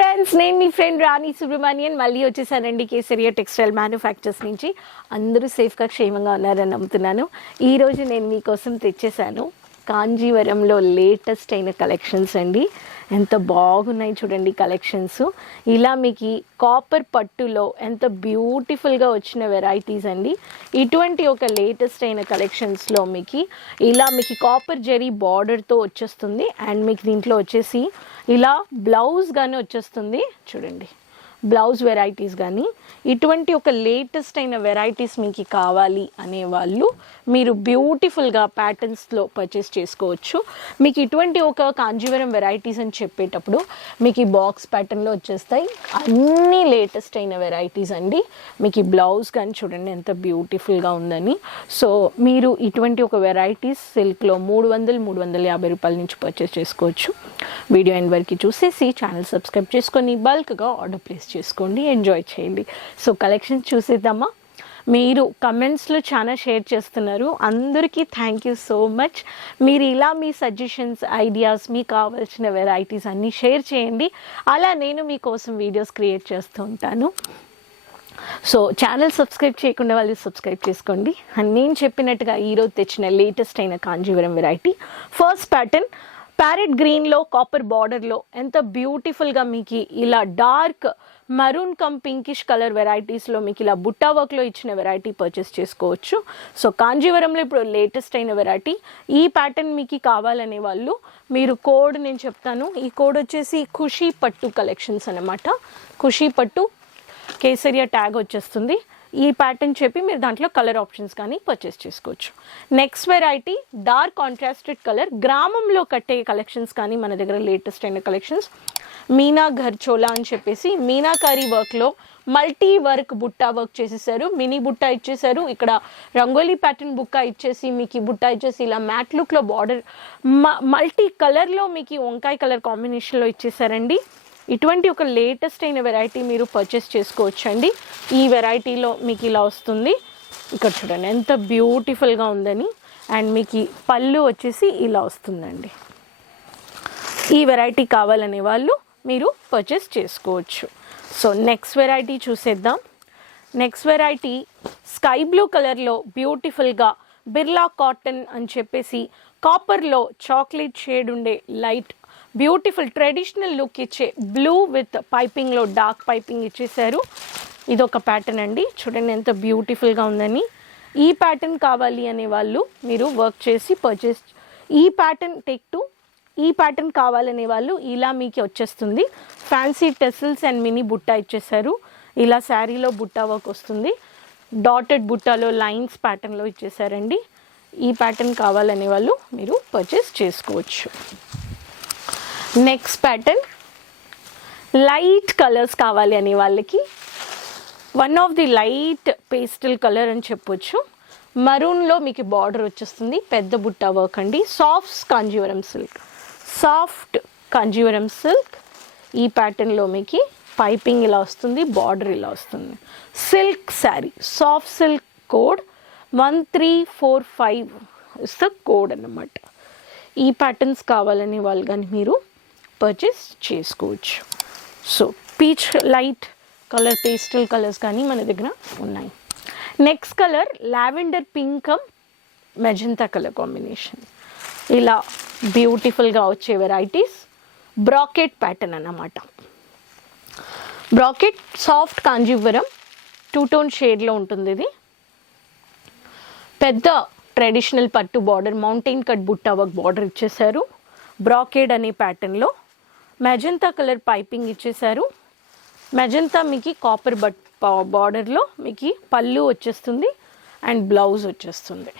Friends, నేను మీ friend రాణి సుబ్రహ్మణ్యన్ మళ్ళీ వచ్చేసానండి కేసరియా టెక్స్టైల్ మ్యానుఫ్యాక్చర్స్ నుంచి. అందరూ సేఫ్గా క్షేమంగా ఉన్నారని నమ్ముతున్నాను. ఈరోజు నేను మీకోసం తెచ్చేసాను కాంజీవరంలో లేటెస్ట్ అయిన కలెక్షన్స్ అండి. ఎంత బాగున్నాయి చూడండి కలెక్షన్స్. ఇలా మీకు కాపర్ పట్టులో ఎంత బ్యూటిఫుల్గా వచ్చిన వెరైటీస్ అండి. ఇటువంటి ఒక లేటెస్ట్ అయిన కలెక్షన్స్లో మీకు ఇలా మీకు కాపర్ జెరీ బార్డర్తో వచ్చేస్తుంది. అండ్ మీకు దీంట్లో వచ్చేసి ఇలా బ్లౌజ్ కానీ వచ్చేస్తుంది చూడండి. బ్లౌజ్ వెరైటీస్ కానీ ఇటువంటి ఒక లేటెస్ట్ అయిన వెరైటీస్ మీకు కావాలి అనేవాళ్ళు మీరు బ్యూటిఫుల్గా ప్యాటర్న్స్లో పర్చేస్ చేసుకోవచ్చు. మీకు ఇటువంటి ఒక కాంజీవరం వెరైటీస్ అని చెప్పేటప్పుడు మీకు ఈ బాక్స్ ప్యాటర్న్లో వచ్చేస్తాయి. అన్నీ లేటెస్ట్ అయిన వెరైటీస్ అండి. మీకు ఈ బ్లౌజ్ కానీ చూడండి ఎంత బ్యూటిఫుల్గా ఉందని. సో మీరు ఇటువంటి ఒక వెరైటీస్ సిల్క్లో 300-350 రూపాయల నుంచి పర్చేస్ చేసుకోవచ్చు. వీడియో ఎండ్ వరకు చూసేసి ఛానల్ సబ్స్క్రైబ్ చేసుకొని బల్క్గా ఆర్డర్ ప్లేస్ చేసుకోండి, ఎంజాయ్ చేయండి. సో కలెక్షన్స్ చూసేద్దామా. మీరు కమెంట్స్లో చాలా షేర్ చేస్తున్నారు, అందరికీ థ్యాంక్ యూ సో మచ్. మీరు ఇలా మీ సజెషన్స్, ఐడియాస్, మీకు కావాల్సిన వెరైటీస్ అన్నీ షేర్ చేయండి. అలా నేను మీకోసం వీడియోస్ క్రియేట్ చేస్తూ ఉంటాను. సో ఛానల్ సబ్స్క్రైబ్ చేయకుండా వాళ్ళు సబ్స్క్రైబ్ చేసుకోండి. అండ్ నేను చెప్పినట్టుగా ఈరోజు తెచ్చిన లేటెస్ట్ అయిన Kanjivaram variety first pattern parrot గ్రీన్లో కాపర్ బార్డర్లో ఎంత బ్యూటిఫుల్గా మీకు ఇలా dark maroon come pinkish colour వెరైటీస్లో మీకు ఇలా బుట్టా వర్క్లో ఇచ్చిన వెరైటీ పర్చేస్ చేసుకోవచ్చు. సో కాంజీవరంలో ఇప్పుడు లేటెస్ట్ అయిన వెరైటీ. ఈ ప్యాటర్న్ మీకు కావాలనే వాళ్ళు మీరు కోడ్ నేను చెప్తాను. ఈ కోడ్ వచ్చేసి ఖుషీ పట్టు కలెక్షన్స్ అనమాట. ఖుషీ పట్టు కేసరియా ట్యాగ్ వచ్చేస్తుంది. ఈ ప్యాటర్న్ చెప్పి మీరు దాంట్లో కలర్ ఆప్షన్స్ కానీ పర్చేస్ చేసుకోవచ్చు. Next variety dark contrasted colour గ్రామంలో కట్టే కలెక్షన్స్ కానీ మన దగ్గర లేటెస్ట్ అయిన కలెక్షన్స్. మీనా ఘర్ చోలా అని చెప్పేసి మీనాకారీ వర్క్లో మల్టీ వర్క్ బుట్టా వర్క్ చేసేసారు. మినీ బుట్టా ఇచ్చేసారు. ఇక్కడ రంగోలీ ప్యాటర్న్ బుక్కా ఇచ్చేసి మీకు బుట్టా ఇచ్చేసి ఇలా మ్యాట్ లుక్లో బార్డర్ మల్టీ కలర్లో మీకు వంకాయ కలర్ కాంబినేషన్లో ఇచ్చేసారండి. ఇటువంటి ఒక లేటెస్ట్ అయిన వెరైటీ మీరు పర్చేస్ చేసుకోవచ్చు అండి. ఈ వెరైటీలో మీకు ఇలా వస్తుంది. ఇక్కడ చూడండి ఎంత బ్యూటిఫుల్గా ఉందని. అండ్ మీకు పళ్ళు వచ్చేసి ఇలా వస్తుందండి. ఈ వెరైటీ కావాలనే వాళ్ళు మీరు పర్చేస్ చేసుకోవచ్చు. సో నెక్స్ట్ వెరైటీ చూసేద్దాం. నెక్స్ట్ వెరైటీ స్కై బ్లూ కలర్లో బ్యూటిఫుల్గా బిర్లా కాటన్ అని చెప్పేసి కాపర్లో చాక్లెట్ షేడ్ ఉండే లైట్ బ్యూటిఫుల్ ట్రెడిషనల్ లుక్ ఇచ్చే బ్లూ విత్ పైపింగ్లో డార్క్ పైపింగ్ ఇచ్చేసారు. ఇదొక ప్యాటర్న్ అండి. చూడండి ఎంత బ్యూటిఫుల్గా ఉందని. ఈ ప్యాటర్న్ కావాలి అనే వాళ్ళు మీరు వర్క్ చేసి పర్చేస్ ఈ ప్యాటర్న్ టేక్ టు ఈ ప్యాటర్న్ కావాలనే వాళ్ళు ఇలా మీకు వచ్చేస్తుంది. Fancy tassels and mini Butta ఇచ్చేసారు. ఇలా శారీలో బుట్టా వర్క్ వస్తుంది. డాటెడ్ బుట్టాలో లైన్స్ ప్యాటర్న్లో ఇచ్చేసారండి. ఈ ప్యాటర్న్ కావాలనే వాళ్ళు మీరు పర్చేస్ చేసుకోవచ్చు. నెక్స్ట్ ప్యాటర్న్ లైట్ కలర్స్ కావాలి అనే వాళ్ళకి one of the light pastel colour అని చెప్పొచ్చు. మరూన్లో మీకు బార్డర్ వచ్చేస్తుంది. పెద్ద బుట్టా వర్క్ అండి. Soft Kanjeevaram silk, soft Kanjeevaram silk. ఈ ప్యాటర్న్లో మీకు పైపింగ్ ఇలా వస్తుంది, బార్డర్ ఇలా వస్తుంది. Silk sari, soft silk code 1345 is the code అన్నమాట. ఈ ప్యాటర్న్స్ కావాలని వాళ్ళు కానీ మీరు పర్చేస్ చేసుకోవచ్చు. So peach light colour pastel colours కానీ మన దగ్గర ఉన్నాయి. Next colour lavender pink magenta colour combination. ఇలా బ్యూటిఫుల్గా వచ్చే వెరైటీస్ బ్రాకెట్ ప్యాటర్న్ అన్నమాట. బ్రాకెట్ సాఫ్ట్ కాంజీవరం 2 టోన్ షేడ్లో ఉంటుంది. ఇది పెద్ద ట్రెడిషనల్ పట్టు బార్డర్ మౌంటైన్ కట్ బుట్టా వర్క్ బార్డర్ ఇచ్చేసారు. బ్రాకెడ్ అనే ప్యాటర్న్లో మెజంతా కలర్ పైపింగ్ ఇచ్చేసారు. మెజంతా మీకు కాపర్ బార్డర్లో మీకు పళ్ళు వచ్చేస్తుంది అండ్ బ్లౌజ్ వచ్చేస్తుంది.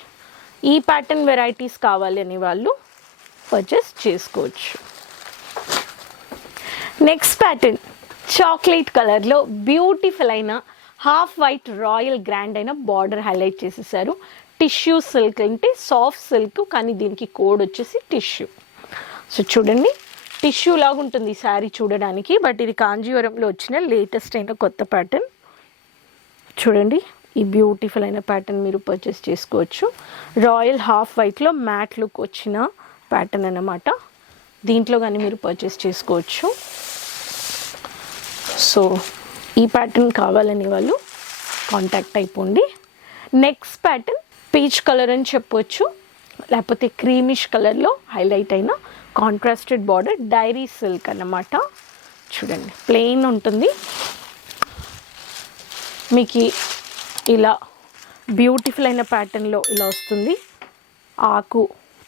ఈ ప్యాటర్న్ వెరైటీస్ కావాలి అనే వాళ్ళు పర్చేస్ చేసుకోవచ్చు. నెక్స్ట్ ప్యాటర్న్ చాక్లెట్ కలర్లో బ్యూటిఫుల్ అయిన హాఫ్ వైట్ రాయల్ గ్రాండ్ అయిన బార్డర్ హైలైట్ చేసేసారు. టిష్యూ సిల్క్ అంటే సాఫ్ట్ సిల్క్ కానీ దీనికి కోడ్ వచ్చేసి టిష్యూ. సో చూడండి టిష్యూ లాగా ఉంటుంది ఈ శారీ చూడడానికి. బట్ ఇది కాంజీవరంలో వచ్చిన లేటెస్ట్ అయిన కొత్త ప్యాటర్న్. చూడండి ఈ బ్యూటిఫుల్ అయిన ప్యాటర్న్ మీరు పర్చేస్ చేసుకోవచ్చు. రాయల్ హాఫ్ వైట్లో మ్యాట్ లుక్ వచ్చిన ప్యాటర్న్ అన్నమాట. దీంట్లో కానీ మీరు పర్చేస్ చేసుకోవచ్చు. సో ఈ ప్యాటర్న్ కావాలని వాళ్ళు కాంటాక్ట్ అయిపోండి. నెక్స్ట్ ప్యాటర్న్ పీచ్ కలర్ అని చెప్పొచ్చు, లేకపోతే క్రీమిష్ కలర్లో హైలైట్ అయిన కాంట్రాస్టెడ్ బార్డర్ డైరీ సిల్క్ అన్నమాట. చూడండి ప్లెయిన్ ఉంటుంది, మీకు ఇలా బ్యూటిఫుల్ అయిన ప్యాటర్న్లో ఇలా వస్తుంది. ఆకు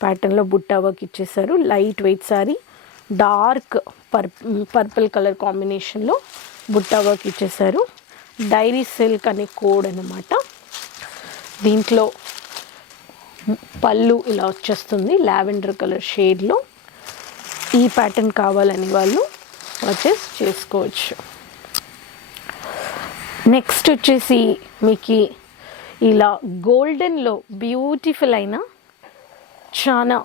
ప్యాటర్న్లో బుట్టా వర్క్ ఇచ్చేసారు. Light weight sorry, dark purple colour కాంబినేషన్లో బుట్టా వర్క్ ఇచ్చేసారు. డైరీ సిల్క్ అనే కోడ్ అన్నమాట. దీంట్లో పళ్ళు ఇలా వచ్చేస్తుంది లావెండర్ కలర్ షేడ్లో. ఈ ప్యాటర్న్ కావాలని వాళ్ళు పర్చేస్ చేసుకోవచ్చు. నెక్స్ట్ వచ్చేసి మీకు ఇలా గోల్డెన్లో బ్యూటిఫుల్ అయిన చాలా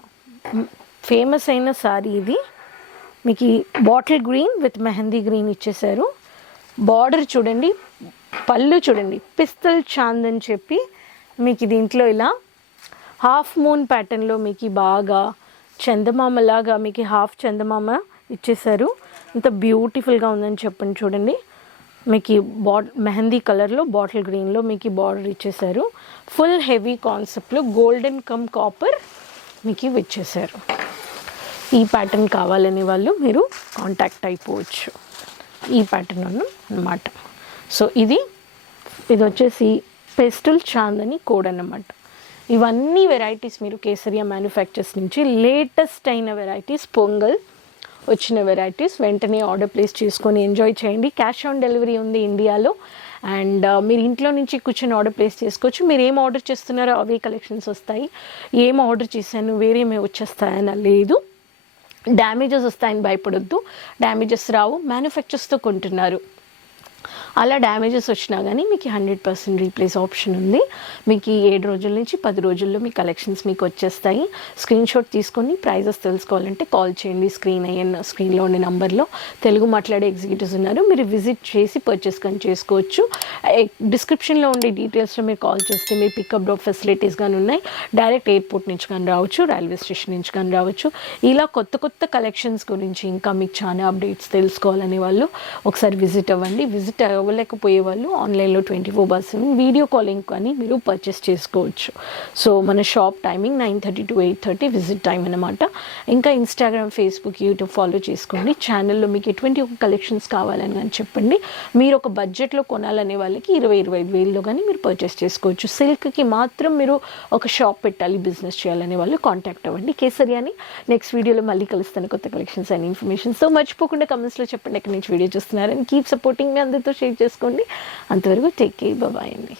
ఫేమస్ అయిన సారీ ఇది. మీకు bottle green with mehndi green ఇచ్చేసారు. బార్డర్ చూడండి, పళ్ళు చూడండి, పిస్తల్ చాంద్ అని చెప్పి మీకు దీంట్లో ఇలా హాఫ్ మూన్ ప్యాటర్న్లో మీకు బాగా చందమామలాగా మీకు హాఫ్ చందమామ ఇచ్చేసారు. ఇంత బ్యూటిఫుల్గా ఉందని చెప్పండి. చూడండి మీకు మెహందీ కలర్లో బాటిల్ గ్రీన్లో మీకు బార్డర్ ఇచ్చేసారు. ఫుల్ హెవీ కాన్సెప్ట్లో గోల్డెన్ కమ్ కాపర్ మీకు ఇచ్చేసారు. ఈ ప్యాటర్న్ కావాలని వాళ్ళు మీరు కాంటాక్ట్ అయిపోవచ్చు. ఈ ప్యాటర్న్ అన్నమాట. సో ఇది వచ్చేసి పెస్టల్ చాంద్ అని కోడ్ అన్నమాట. ఇవన్నీ వెరైటీస్ మీరు కేసరియా మ్యానుఫ్యాక్చర్స్ నుంచి లేటెస్ట్ అయిన వెరైటీస్, పొంగల్ వచ్చిన వెరైటీస్ వెంటనే ఆర్డర్ ప్లేస్ చేసుకొని ఎంజాయ్ చేయండి. క్యాష్ ఆన్ డెలివరీ ఉంది ఇండియాలో. అండ్ మీరు ఇంట్లో నుంచి కూర్చొని ఆర్డర్ ప్లేస్ చేసుకోవచ్చు. మీరు ఏం ఆర్డర్ చేస్తున్నారో అవే కలెక్షన్స్ వస్తాయి. ఏం ఆర్డర్ చేశాను వేరేమే వచ్చేస్తాయని లేదు. డ్యామేజెస్ వస్తాయని భయపడొద్దు, డ్యామేజెస్ రావు. మ్యానుఫ్యాక్చర్స్తో కొంటున్నారు, అలా డ్యామేజెస్ వచ్చినా కానీ మీకు 100% రీప్లేస్ ఆప్షన్ ఉంది. మీకు 7 రోజుల నుంచి 10 రోజుల్లో మీ కలెక్షన్స్ మీకు వచ్చేస్తాయి. స్క్రీన్ షాట్ తీసుకొని ప్రైజెస్ తెలుసుకోవాలంటే కాల్ చేయండి. స్క్రీన్లో ఉండే నంబర్లో తెలుగు మాట్లాడే ఎగ్జిక్యూటివ్స్ ఉన్నారు, మీరు విజిట్ చేసి పర్చేస్ కానీ చేసుకోవచ్చు. డిస్క్రిప్షన్లో ఉండే డీటెయిల్స్లో మీరు కాల్ చేస్తే మీరు పికప్ డ్రాప్ ఫెసిలిటీస్ కానీ ఉన్నాయి. డైరెక్ట్ ఎయిర్పోర్ట్ నుంచి కానీ రావచ్చు, రైల్వే స్టేషన్ నుంచి కానీ రావచ్చు. ఇలా కొత్త కలెక్షన్స్ గురించి ఇంకా మీకు చాలా అప్డేట్స్ తెలుసుకోవాలనే వాళ్ళు ఒకసారి విజిట్ అవ్వండి. విజిట్ అవ్వలేకపోయే వాళ్ళు ఆన్లైన్లో 24/7 వీడియో కాలింగ్ కానీ మీరు పర్చేస్ చేసుకోవచ్చు. సో మన shop timing 9:30 to 8:30 visit time అనమాట. ఇంకా ఇన్స్టాగ్రామ్, ఫేస్బుక్, యూట్యూబ్ ఫాలో చేసుకోండి. ఛానల్లో మీకు ఎటువంటి ఒక కలెక్షన్స్ కావాలని కానీ చెప్పండి. మీరు ఒక బడ్జెట్లో కొనాలనే వాళ్ళకి 20-25 వేలలో కానీ మీరు పర్చేస్ చేసుకోవచ్చు. సిల్క్కి మాత్రం మీరు ఒక షాప్ పెట్టాలి, బిజినెస్ చేయాలనే వాళ్ళు కాంటాక్ట్ అవ్వండి. కేసరియాని నెక్స్ట్ వీడియోలో మళ్ళీ కలుస్తాను కొత్త కలెక్షన్స్ అండ్ ఇన్ఫర్మేషన్. సో మర్చిపోకుండా కమెంట్స్లో చెప్పండి ఎక్కడి నుంచి వీడియో చూస్తున్నారని. కీప్ సపోర్టింగ్ మీ, అందరితో షేర్ చేసుకోండి. అంతవరకు టేక్ కేర్, బాయ్ అండి.